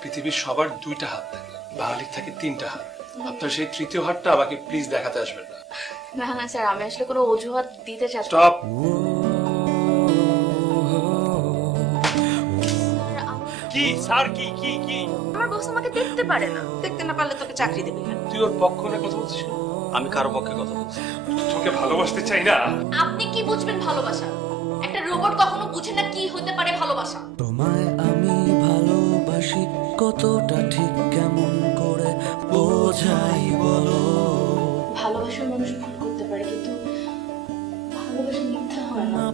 পৃথিবীর সবার দুইটা হাত থাকে, বাঙালির থাকে তিনটা হাত। আপনার সেই তৃতীয় হাতটা আমাকে প্লিজ দেখাতে আসবেন না। না না স্যার, আমি আসলে কোনো অজুহাত দিতে চাচ্ছি। স্টপ। কি স্যার, কি কি কি? আমার বস আমাকে দেখতে পারে না, দেখতে না পারলে তোকে চাকরি দেবে কেন? তুই ওর পক্ষ নিয়ে কথা বলছিস? আমি কারো পক্ষে কথা বলছি? তোকে ভালোবাসতে চাই না। আপনি কি বুঝবেন ভালোবাসা? একটা রোবট কখনো বুঝে না কি হতে পারে ভালোবাসা। তোমায় আমি ভালোবাসি, কতটা ঠিক কেমন করে বোঝাই বলো। ভালোবাসার মানুষ ভুল করতে পারে, কিন্তু ভালোবাসা মিথ্যা হয় না।